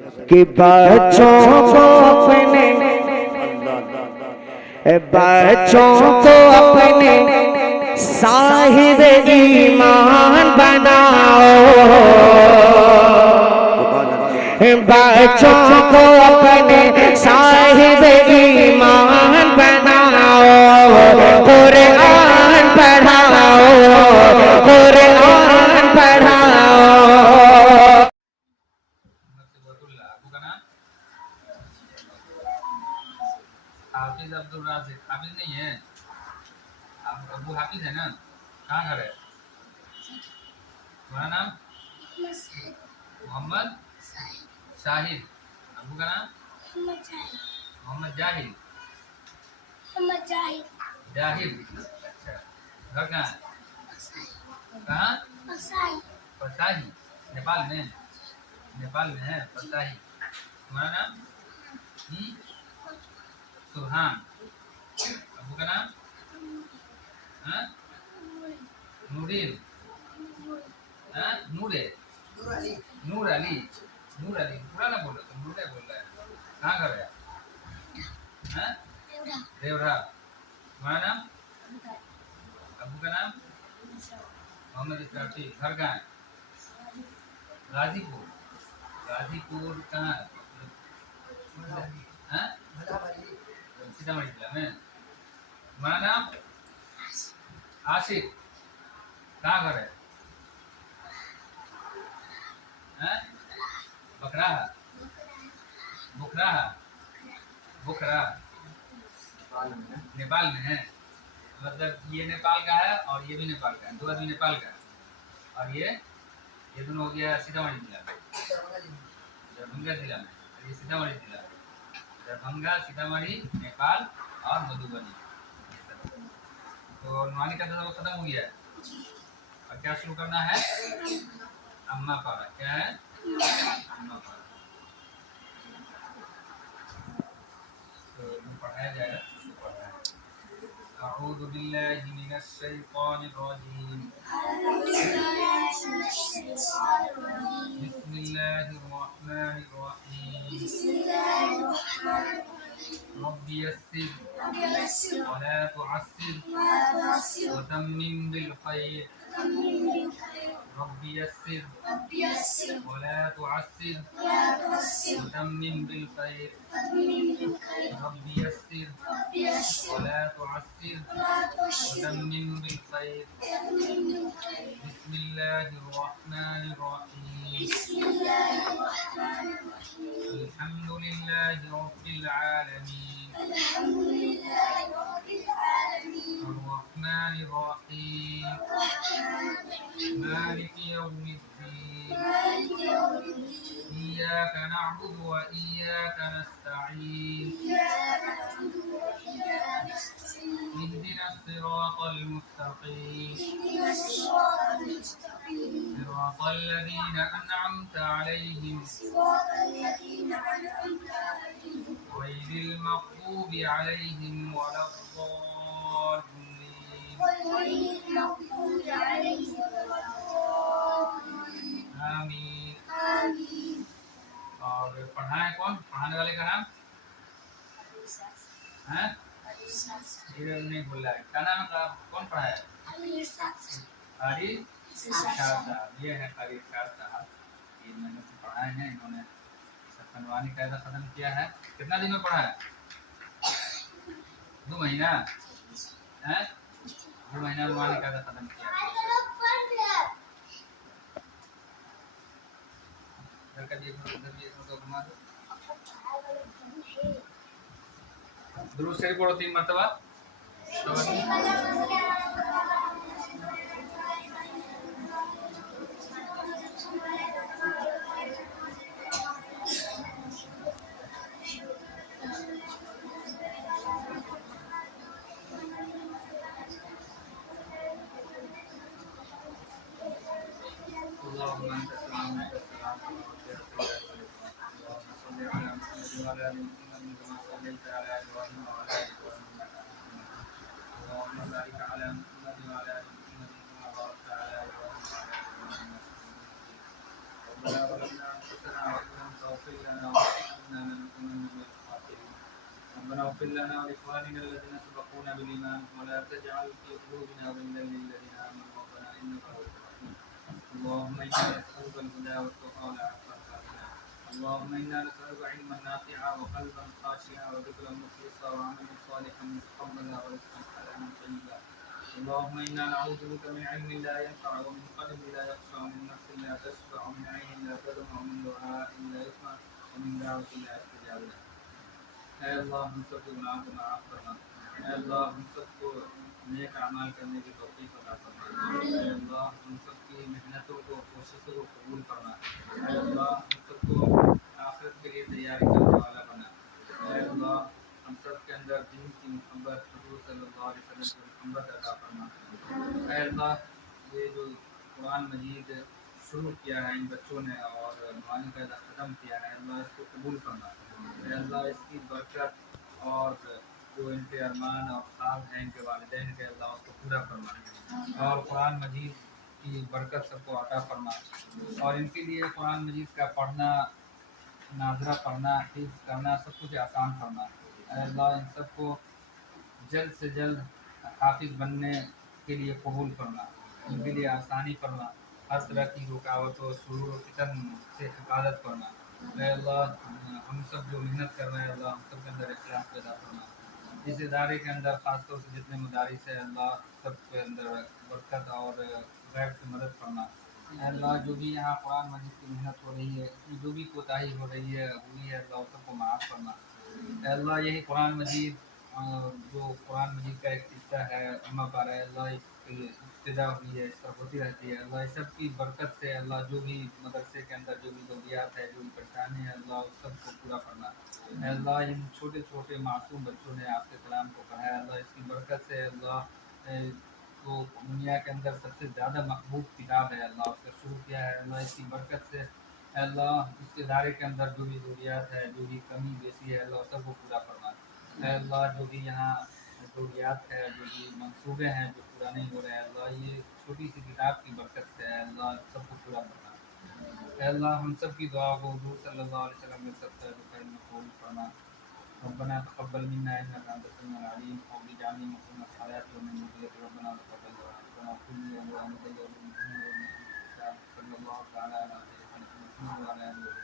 کہ بچوں کو اپنے صاحب ایمان بناؤ، بچوں کو اپنے صاحب ایمان بناؤ، قرآن پڑھاؤ، قرآن پڑھاؤ۔ حافظ عبدالرازق حافظ نہیں ہے، ابو حافظ ہے نا، کہاں گھر ہے تمہارا نام؟ محمد شاہد، ابو کا نام محمد جاہد، جاہد، اچھا گھر کہاں ہے؟ کہاں؟ پرساہی، نیپال میں، نیپال میں ہے پرساہی۔ تمہارا نام؟ سبحان، ابو کا نام؟ نورین، نور ہے، نور علی، نور علی، پورا نہ بول رہے تم، نور بول رہا ہے۔ کہاں گھر ہے؟ دیورا۔ تمہارا نام؟ ابو کا نام؟ محمد اسرافی۔ گھر کہاں ہے؟ غازی پور، غازی پور کہاں ہے؟ سیتامڑھی ضلع میں۔ تمہارا نام؟ عاشق، کہاں گھر ہے؟ بکرا، بکرا، بکرا، نیپال میں ہے، مطلب یہ نیپال کا ہے اور یہ بھی نیپال کا ہے، دو آدمی نیپال کا ہے، اور یہ دونوں ہو گیا سیتامڑھی ضلع میں، دربھنگا ضلع میں، یہ سیتامڑھی ضلع میں، دربھنگا، سیتامڑھی، نیپال اور مدھوبنی۔ تو نعمانی کا سبق ختم ہو گیا ہے، اور کیا شروع کرنا ہے؟ اما پارا، کیا ہے؟ اما پارا۔ تو پڑھایا جائے گا، اعوذ باللہ من الشیطان الرجیم، بسم اللہ الرحمن الرحیم، رب یسر ولا تعسر وتمم بالخیر، رب یسر ولا تعسر وتمم بالخیر، رب یسر ولا تعسر وتمم بالخیر۔ بسم اللہ الرحمن الرحیم، الحمد للہ رب العالمین، الرحمن الرحیم، مالک یوم الدین، ایاک نعبد و ایاک نستعین، اهدنا الصراط المستقیم، صراط الذین انعمت علیہم غیر المغضوب علیہم ولا الضالین، آمین۔ اور پڑھائیں کون؟ پڑھانے والے کا نام؟ یہ نہیں بول رہا ہے، کیا نام ہے؟ کون پڑھایا؟ قاری ارشاد صاحب، یہ ہے قاری ارشاد صاحب، یہ میں نے پڑھائے ہیں، انہوں نے عنوانی قاعدہ ختم کیا ہے۔ کتنا دن میں پڑھا ہے؟ 2 مہینہ، 2 مہینہ عنوانی قاعدہ ختم کیا ہے۔ درود شریف پڑھو 3 مرتبہ۔ اللهم انت السلام ومنك السلام اللهم صل على محمد كما صليت على ابراهيم وعلى ال ابراهيم اللهم بارك على محمد وعلى ال محمد كما باركت على ابراهيم وعلى ال ابراهيم ربنا ظلمنا انفسنا وان لم تغفر لنا واغفر لنا ولإخواننا الذين سبقونا بالإيمان ولا تجعل في قلوبنا غلا للذين آمنوا ربنا إنك رؤوف رحيم. اللهم إنا نسألك الهدى والتقى والعفو والغنى. اللهم إنا نسألك علما نافعا وقلبا خاشعا وذكرا مخلصا وعملا صالحا متقبلا ورزقا حلالا طيبا. اللهم إنا نعوذ بك من علم لا ينفع ومن قلب لا يخشع ومن نفس لا تشبع ومن عين لا تدمع ومن دعاء لا يسمع ومن دعوة لا يستجاب لها. اے اللہ ہم سب کے گناہوں کو معاف فرما. اے اللہ ہم سب کو نیک اعمال کرنے کی توفیق عطا فرما. اے اللہ ہم سب کی محنتوں کو کوششوں کو قبول فرما. اے اللہ ہم سب کو آخرت کے لیے تیاری کرنے والا بنا. اے اللہ ہم سب کے اندر دین کی محبت حضور صلی اللہ علیہ وسلم کی محبت عطا فرما. اے اللہ یہ جو قرآن مجید شروع کیا ہے ان بچوں نے اور معاہدہ ختم کیا ہے، اللہ اس کو قبول فرما. اے اللہ اس کی برکت اور جو ان کے ارمان اور خواب ہیں ان کے والدین کے، اللہ اس کو پورا فرما اور قرآن مجید کی برکت سب کو عطا فرما. اور ان کے لیے قرآن مجید کا پڑھنا، ناظرہ پڑھنا، حفظ کرنا سب کچھ آسان فرما. اے اللہ ان سب کو جلد سے جلد حافظ بننے کے لیے قبول فرما، ان کے لیے آسانی فرما، ہر طرح کی رکاوٹوں شرور و فتن سے حفاظت فرما. اے اللہ ہم سب جو محنت کر رہے ہیں اللہ ہم سب کے اندر اخلاص پیدا فرما. اس ادارے کے اندر خاص طور سے جتنے مدارس ہیں اللہ سب کے اندر برکت اور غیر سے مدد فرما. اے اللہ جو بھی یہاں قرآن مجید کی محنت ہو رہی ہے، اس میں جو بھی کوتاہی ہو رہی ہے ہوئی ہے اللہ سب کو معاف فرما. اے اللہ یہی قرآن مجید جو قرآن مجید کا ایک قصہ ہے اما پارہ، اللہ اس کی ابتدا ہوئی ہے، اس پر ہوتی رہتی ہے. اللہ اس سب کی برکت سے اللہ جو بھی مدرسے کے اندر جو بھی ضروریات ہے، جو بھی پریشانی ہے اللہ اس سب کو پورا کرنا. اے اللہ ان چھوٹے چھوٹے معصوم بچوں نے آپ کے کلام کو پڑھا ہے، اللہ اس کی برکت سے اللہ تو دنیا کے اندر سب سے زیادہ محبوب کتاب ہے، اللہ اس کا شروع کیا ہے. اللہ اس کی برکت سے اے اللہ اس ادارے کے اندر جو بھی ضروریات ہے، جو بھی کمی بیسی ہے اللہ سب کو پورا فرما. اے اللہ جو بھی یہاں ضروریات ہے، جو بھی منصوبے ہیں جو پورا نہیں ہو رہے ہیں اللہ یہ چھوٹی سی کتاب کی برکت سے ہے اللہ سب کو پورا کرنا. اے اللہ ہم سب کی دعا کو حضور صلی اللہ علیہ وسلم نے سب خیر خیر میں قبول فرما. ربنا تقبل منا انك انت السميع العليم وبجعلني مقيم الصلاه ومن ذريتي ربنا تقبل دعاء وكل يوم صلى الله تعالى على سيدنا محمد وعلى اله